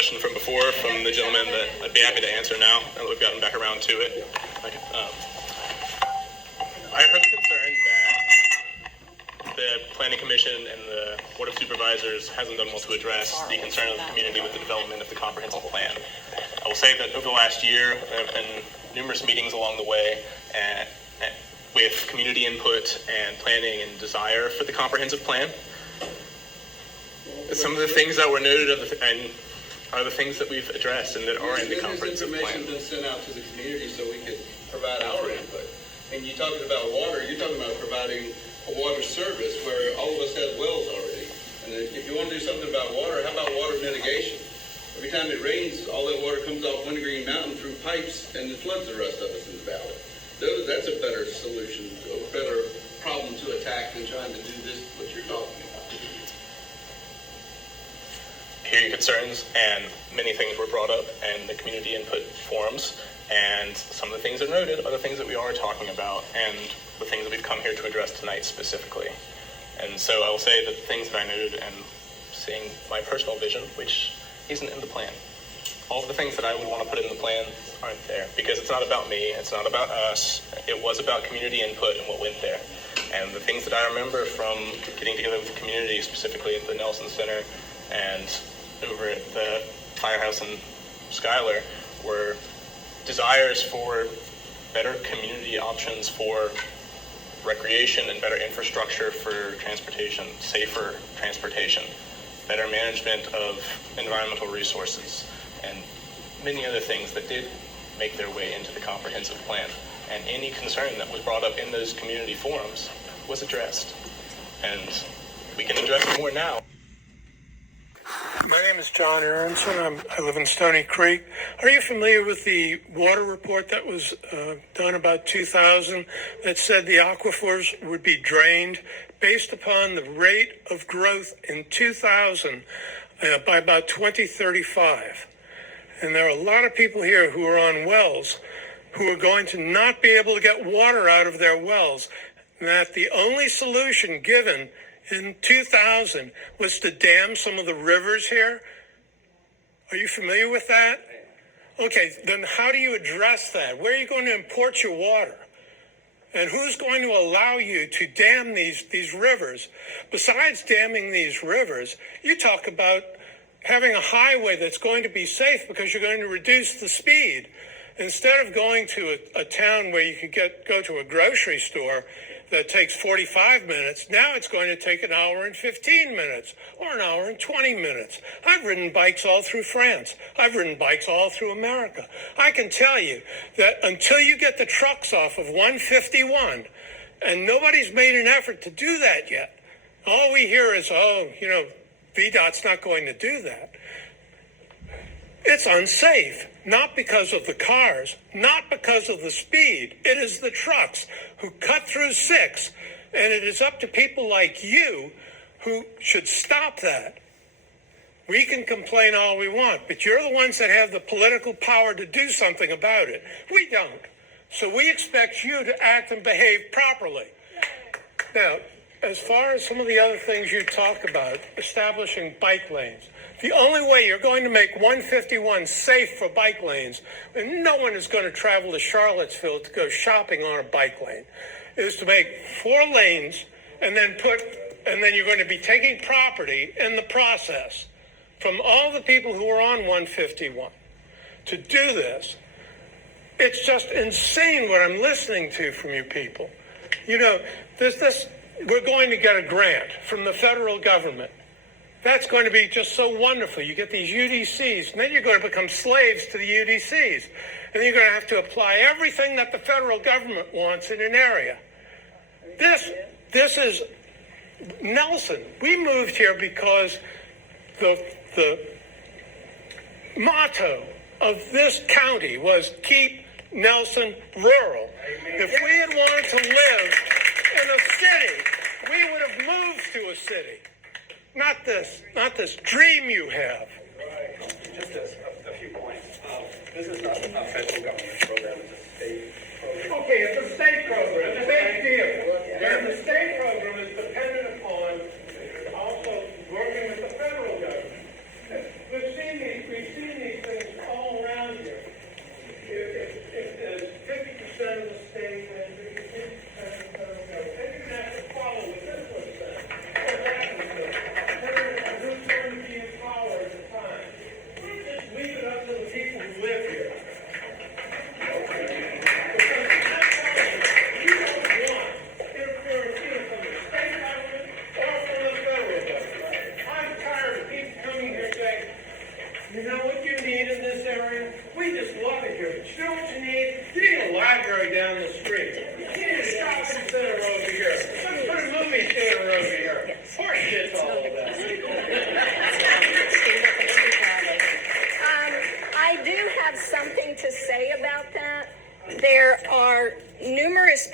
question from before from the gentleman that I'd be happy to answer now that we've gotten back around to it. I heard the concern that the Planning Commission and the Board of Supervisors hasn't done well to address the concern of the community with the development of the comprehensive plan. I will say that over the last year, there have been numerous meetings along the way with community input and planning and desire for the comprehensive plan. Some of the things that were noted are the things that we've addressed and that are in the comprehensive plan. Information been sent out to the community so we could provide our input. And you're talking about water, you're talking about providing a water service where all of us have wells already. And if you want to do something about water, how about water mitigation? Every time it rains, all that water comes off Wintergreen Mountain through pipes and it floods the rest of us in the valley. That's a better solution, a better problem to attack than trying to do this, what you're talking about. Hear your concerns, and many things were brought up in the community input forums, and some of the things that are noted are the things that we are talking about and the things that we've come here to address tonight specifically. And so I will say that the things that I noted and seeing my personal vision, which isn't in the plan. All of the things that I would want to put in the plan aren't there because it's not about me, it's not about us. It was about community input and what went there. And the things that I remember from getting together with the community, specifically at the Nelson Center and over at the Firehouse in Schuyler, were desires for better community options for recreation and better infrastructure for transportation, safer transportation, better management of environmental resources, and many other things that did make their way into the comprehensive plan. And any concern that was brought up in those community forums was addressed. And we can address more now. My name is John Aronson. I live in Stony Creek. Are you familiar with the water report that was done about 2000 that said the aquifers would be drained based upon the rate of growth in 2000 by about 2035? And there are a lot of people here who are on wells who are going to not be able to get water out of their wells. And that the only solution given in 2000 was to dam some of the rivers here. Are you familiar with that? Okay, then how do you address that? Where are you going to import your water? And who's going to allow you to dam these rivers? Besides damming these rivers, you talk about having a highway that's going to be safe because you're going to reduce the speed. Instead of going to a town where you could go to a grocery store that takes 45 minutes, now it's going to take an hour and 15 minutes or an hour and 20 minutes. I've ridden bikes all through France. I've ridden bikes all through America. I can tell you that until you get the trucks off of 151, and nobody's made an effort to do that yet, all we hear is, VDOT's not going to do that. It's unsafe, not because of the cars, not because of the speed. It is the trucks who cut through 6, and it is up to people like you who should stop that. We can complain all we want, but you're the ones that have the political power to do something about it. We don't. So we expect you to act and behave properly. Now, as far as some of the other things you talk about, establishing bike lanes, the only way you're going to make 151 safe for bike lanes, and no one is going to travel to Charlottesville to go shopping on a bike lane, is to make 4 lanes and then you're going to be taking property in the process from all the people who are on 151. To do this, it's just insane what I'm listening to from you people. We're going to get a grant from the federal government. That's going to be just so wonderful. You get these UDCs, and then you're going to become slaves to the UDCs. And you're going to have to apply everything that the federal government wants in an area. This is Nelson. We moved here because the motto of this county was keep Nelson rural. If we had wanted to live in a city, we would have moved to a city. Not this dream you have. Just a few points. This is not a federal government program, it's a state program. Okay, it's a state program, it's a big deal. And the state program is dependent upon also working with the federal government. We've seen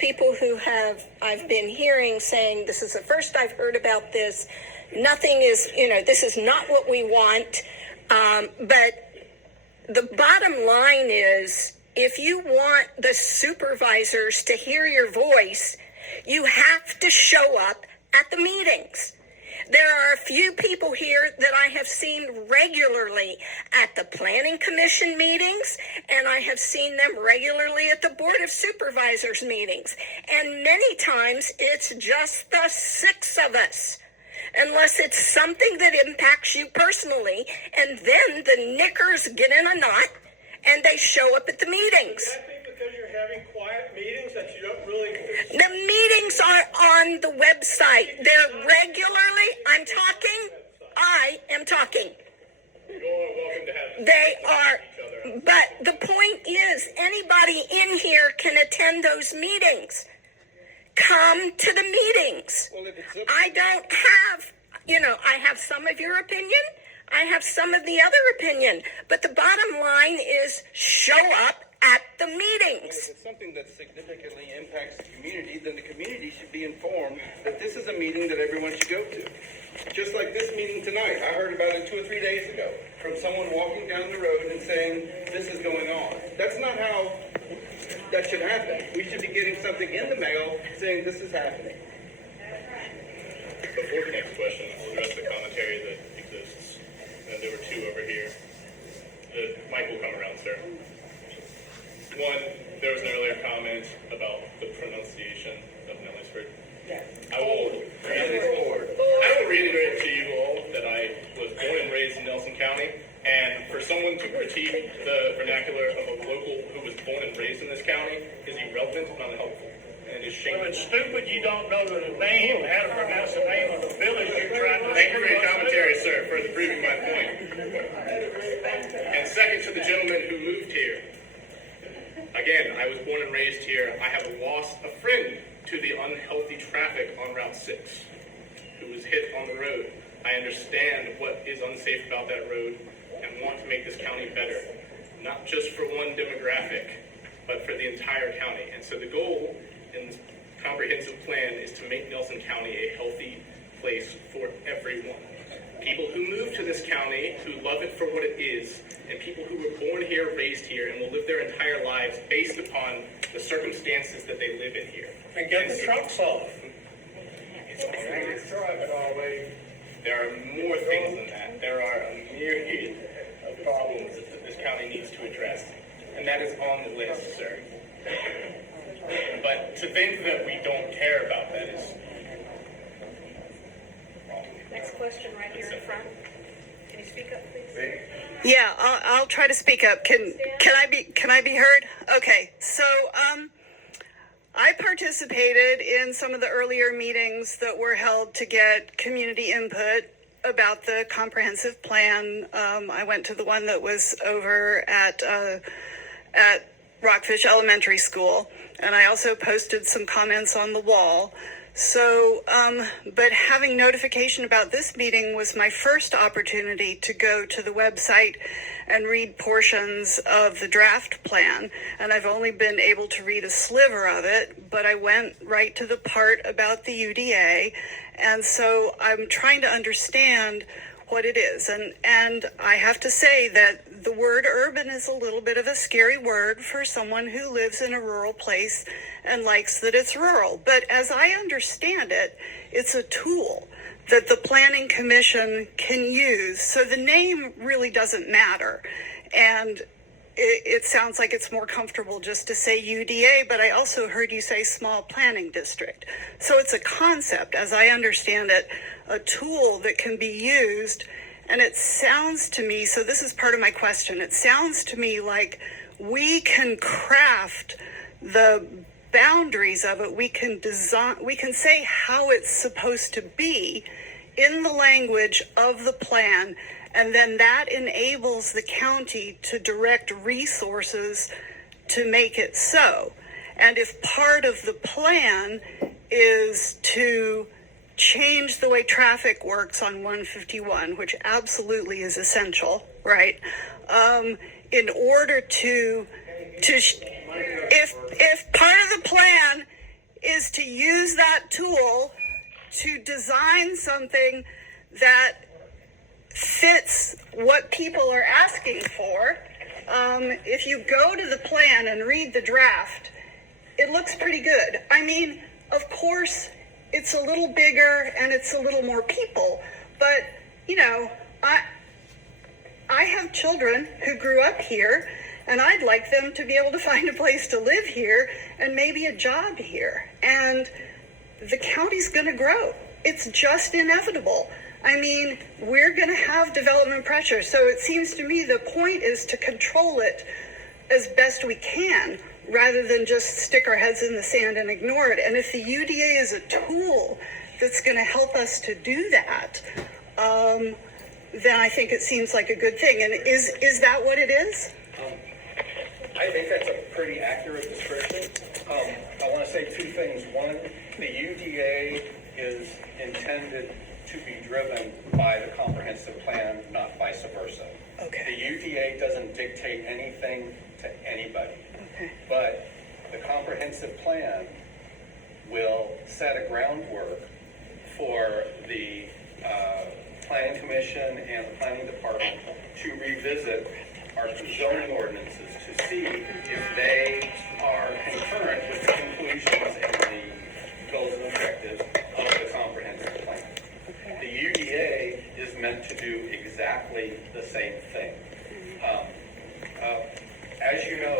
people who I've been hearing saying, this is the first I've heard about this. Nothing is, this is not what we want. But the bottom line is, if you want the supervisors to hear your voice, you have to show up at the meetings. There are a few people here that I have seen regularly at the Planning Commission meetings, and I have seen them regularly at the Board of Supervisors meetings. And many times it's just the 6 of us, unless it's something that impacts you personally, and then the knickers get in a knot and they show up at the meetings. Is that because you're having quiet meetings that you don't really... The meetings are on the website. They're regularly, I am talking. They are, but the point is, anybody in here can attend those meetings. Come to the meetings. I don't have, I have some of your opinion. I have some of the other opinion. But the bottom line is show up at the meetings. If it's something that significantly impacts the community, then the community should be informed that this is a meeting that everyone should go to. Just like this meeting tonight. I heard about it 2 or 3 days ago from someone walking down the road and saying, this is going on. That's not how that should happen. We should be getting something in the mail saying this is happening. Before the next question, I'll address the commentary that exists. And there were 2 over here. The mic will come around, sir. One, there was an earlier comment about the pronunciation of Nellysford. I will reiterate to you all that I was born and raised in Nelson County, and for someone to critique the vernacular of a local who was born and raised in this county is irrelevant and unhelpful. And it is shameful. Well, it's stupid you don't know the name, how to pronounce the name of the village you're trying to... Thank you for your commentary, sir, for proving my point. And second, to the gentleman who moved here. Again, I was born and raised here. I have lost a friend to the unhealthy traffic on Route 6 who was hit on the road. I understand what is unsafe about that road and want to make this county better, not just for one demographic, but for the entire county. And so the goal in this comprehensive plan is to make Nelson County a healthy place for everyone. People who move to this county, who love it for what it is, and people who were born here, raised here, and will live their entire lives based upon the circumstances that they live in here. And get the trucks off. There are more things than that. There are a myriad of problems that this county needs to address, and that is on the list, sir. But to think that we don't care about that is wrong. Next question right here in front. Can you speak up, please? Yeah, I'll try to speak up. Can I be heard? Okay. So I participated in some of the earlier meetings that were held to get community input about the comprehensive plan. I went to the one that was over at Rockfish Elementary School, and I also posted some comments on the wall. So, but having notification about this meeting was my first opportunity to go to the website and read portions of the draft plan. And I've only been able to read a sliver of it, but I went right to the part about the UDA. And so I'm trying to understand what it is. And I have to say that the word urban is a little bit of a scary word for someone who lives in a rural place and likes that it's rural. But as I understand it, it's a tool that the Planning Commission can use. So the name really doesn't matter. And it sounds like it's more comfortable just to say UDA, but I also heard you say small planning district. So it's a concept, as I understand it, a tool that can be used. And it sounds to me, so this is part of my question, it sounds to me like we can craft the boundaries of it. We can design, we can say how it's supposed to be in the language of the plan, and then that enables the county to direct resources to make it so. And if part of the plan is to change the way traffic works on 151, which absolutely is essential, right? In order if part of the plan is to use that tool to design something that fits what people are asking for. If you go to the plan and read the draft, it looks pretty good. I mean, of course, it's a little bigger and it's a little more people, but, you know, I have children who grew up here, and I'd like them to be able to find a place to live here and maybe a job here. And the county's going to grow. It's just inevitable. I mean, we're going to have development pressure. So it seems to me the point is to control it as best we can, rather than just stick our heads in the sand and ignore it. And if the UDA is a tool that's going to help us to do that, then I think it seems like a good thing. And is that what it is? I think that's a pretty accurate description. I want to say two things. One, the UDA is intended to be driven by the comprehensive plan, not vice versa. Okay. The UDA doesn't dictate anything to anybody. Okay. But the comprehensive plan will set a groundwork for the Planning Commission and the Planning Department to revisit our zoning ordinances to see if they are concurrent with the conclusions and the goals and objectives of the comprehensive plan. The UDA is meant to do exactly the same thing. As you know,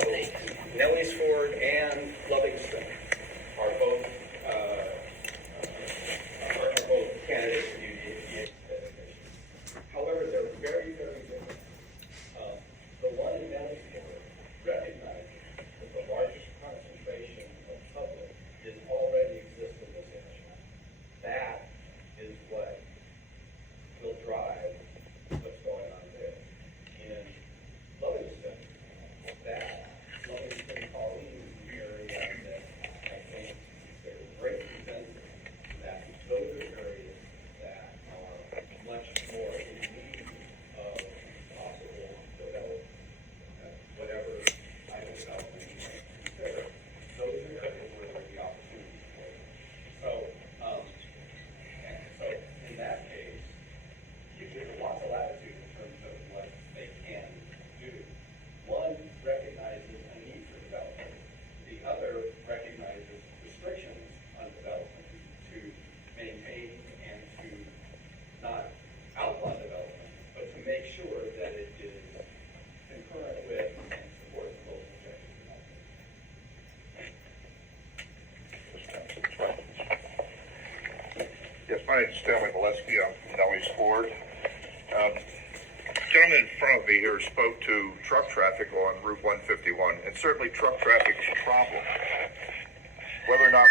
Nellysford and Livingston are both candidates for UDA designation. However, they're very, very different. The one in Nellysford recognizes that the largest concentration of public is already exists in this area. That is what will drive what's going on there. In Livingston, Livingston Colleen is the area that I think there's great consensus that those are areas that are much more in need of possible development. Whatever type of development you might consider, those are areas where there would be opportunities for you. So in that case, you give lots of latitude in terms of what they can do. One recognizes a need for development. The other recognizes restrictions on development to maintain and to not outlaw development, but to make sure that it is concurrent with and supports the goals and objectives of development. Yes, my name is Stanley Valesky. I'm from Nellysford. Gentleman in front of me here spoke to truck traffic on Route 151, and certainly truck traffic is a problem. Whether or not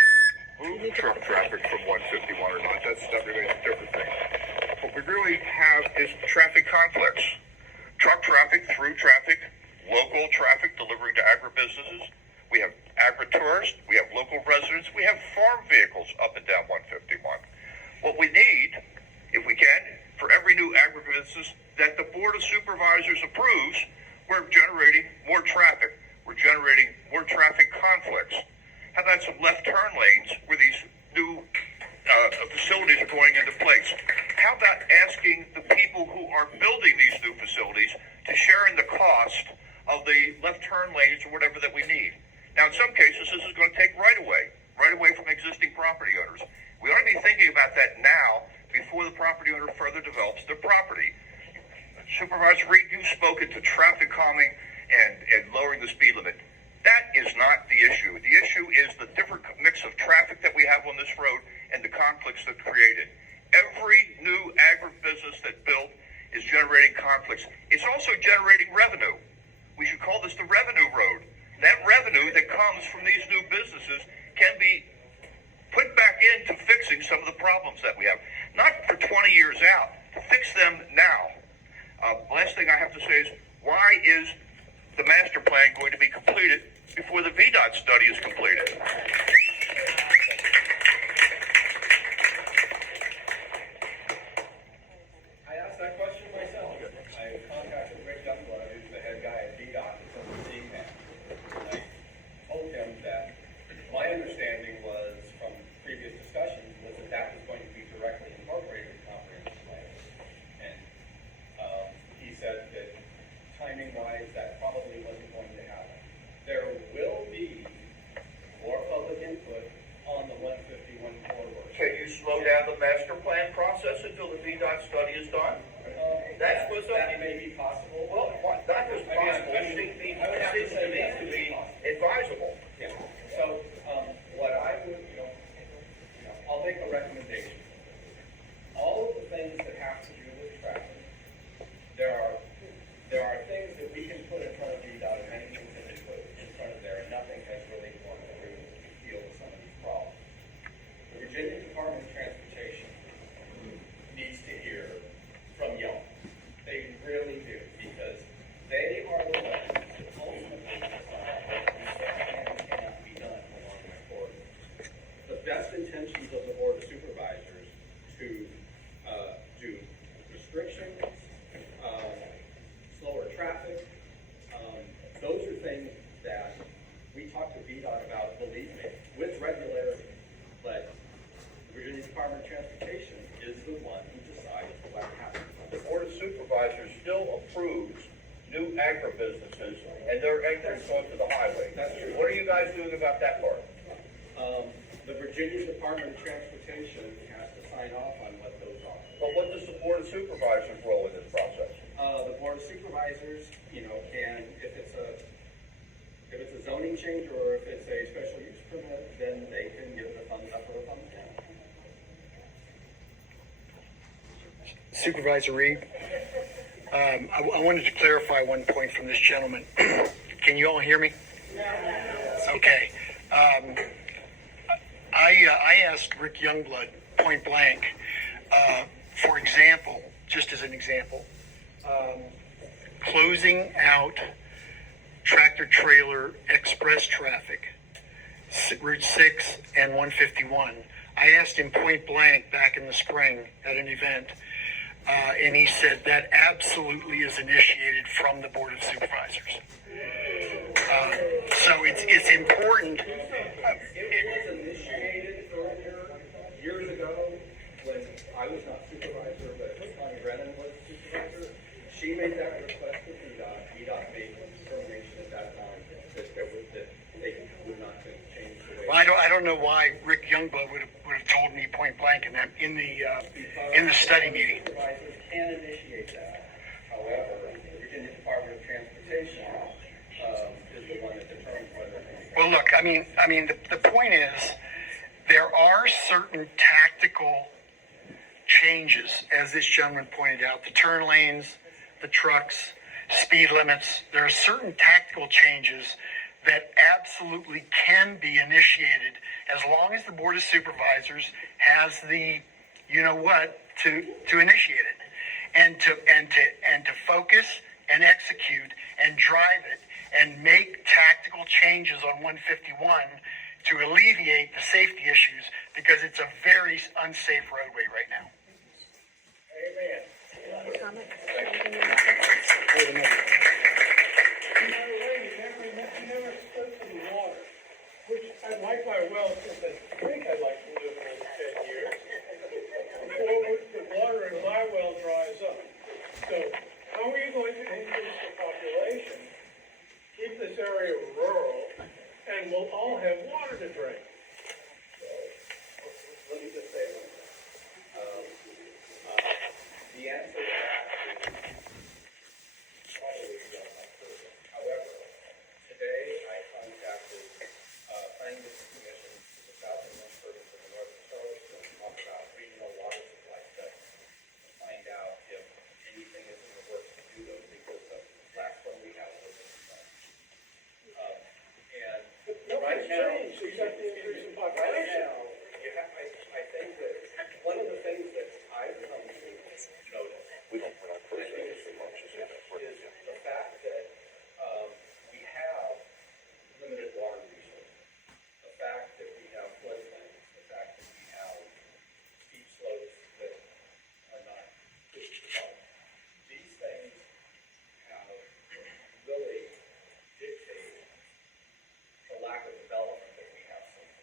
move truck traffic from 151 or not, that remains a different thing. What we really have is traffic conflicts. Truck traffic, through traffic, local traffic delivering to agribusinesses. We have agri-tourists, we have local residents, we have farm vehicles up and down 151. What we need, if we can, for every new agribusiness that the Board of Supervisors approves, we're generating more traffic. We're generating more traffic conflicts. How about some left turn lanes where these new facilities are going into place? How about asking the people who are building these new facilities to share in the cost of the left turn lanes or whatever that we need? Now, in some cases, this is going to take right away from existing property owners. We ought to be thinking about that now before the property owner further develops their property. Supervisor Reed, you've spoken to traffic calming and lowering the speed limit. That is not the issue. The issue is the different mix of traffic that we have on this road and the conflicts that created. Every new agribusiness that built is generating conflicts. It's also generating revenue. We should call this the revenue road. That revenue that comes from these new businesses can be put back into fixing some of the problems that we have. Not for 20 years out, to fix them now. Last thing I have to say is, why is the master plan going to be completed before the VDOT study is completed? I asked that question myself. I contacted Rick Youngblood, who's the head guy at VDOT, that's on the CPAN. And I told him that my understanding was slow down the master plan process until the VDOT study is done? That's what's up. That may be possible. Well, not just possible, it seems to me to be advisable. Yeah. So, what I would, I'll make a recommendation. All of the things that have to do with traffic, there are things that we can put in front of VDOT and many things that they put in front of there, and nothing has really gone through to deal with some of these problems. The Virginia Department of Transportation needs to hear from y'all. They really do, because they are the ones that ultimately decide what can and cannot be done along that corridor. The best intentions of the Board of Supervisors to do restrictions, slower traffic, those are things that we talk to VDOT about, believe me, with regularity. But the Virginia Department of Transportation is the one who decides what happens. The Board of Supervisors still approves new agribusinesses and their entrance onto the highway. That's true. What are you guys doing about that part? The Virginia Department of Transportation has to sign off on what those are. But what does the Board of Supervisors role in this process? The Board of Supervisors, can, if it's a zoning change or if it's a special use permit, then they can give it a thumbs up or a thumbs down. Supervisor Reed, I wanted to clarify one point from this gentleman. Can you all hear me? Okay. I asked Rick Youngblood point blank, for example, just as an example, closing out tractor trailer express traffic, Route 6 and 151. I asked him point blank back in the spring at an event, and he said that absolutely is initiated from the Board of Supervisors. So it's important. It was initiated earlier, years ago, when I was not supervisor, but Connie Brennan was supervisor. She made that request to VDOT. VDOT made a determination at that time that they would not change the way. Well, I don't know why Rick Youngblood would have told me point blank in the study meeting. Supervisors can initiate that. However, the Virginia Department of Transportation is the one that determines whether. Well, look, I mean, the point is there are certain tactical changes, as this gentleman pointed out, the turn lanes, the trucks, speed limits. There are certain tactical changes that absolutely can be initiated as long as the Board of Supervisors has the, to initiate it and to focus and execute and drive it and make tactical changes on 151 to alleviate the safety issues, because it's a very unsafe roadway right now. Amen. You never spoke to the water, which I like my well since I think I'd like to live in 10 years. Before the water in my well dries up. So how are you going to increase the population, keep this area rural, and we'll all have water to drink? Let me just say one thing. The answer to that is probably beyond my purview. However, today I contacted Planning District Commission to the south of Nellysford and to the north of Charleston to talk about regional water supply studies to find out if anything is in the works to do those, because the last one we had was in the and right Nothing's now, changed except the increase in right population. now, I think that one of the things that I've come to notice, We're not closing it as much as is the fact that we have limited water resources. The fact that we have floodplains, the fact that we have steep slopes that are not good to develop. These things have really dictated the lack of development that we have seen.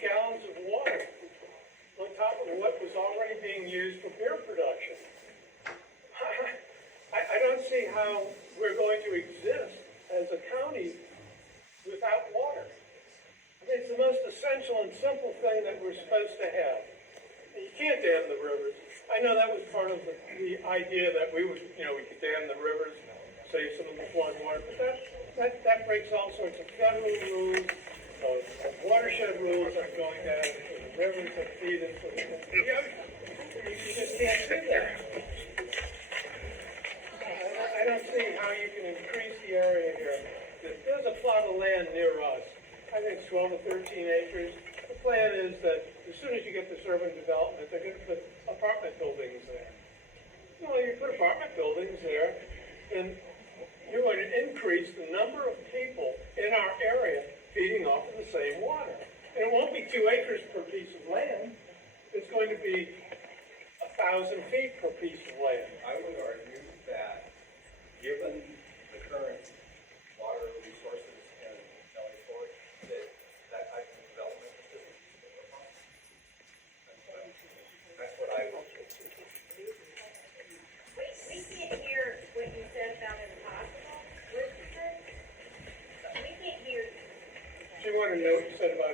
gallons of water on top of what was already being used for beer production. I don't see how we're going to exist as a county without water. I mean, it's the most essential and simple thing that we're supposed to have. And you can't dam the rivers. I know that was part of the idea that we would, we could dam the rivers, save some of the flood water, but that breaks all sorts of federal rules, of watershed rules that are going down into the rivers that feed into the ocean. You just can't do that. I don't see how you can increase the area here. There's a plot of land near us. I think it's 12 or 13 acres. The plan is that as soon as you get this urban development, they're going to put apartment buildings there. You put apartment buildings there, and you're going to increase the number of people in our area feeding off of the same water. And it won't be 2 acres per piece of land. It's going to be 1,000 feet per piece of land. I would argue that, given the current water resources in Nellysford, that type of development is just that's what I would. We can't hear what you said about impossible. We can't hear you. Do you want to know what you said about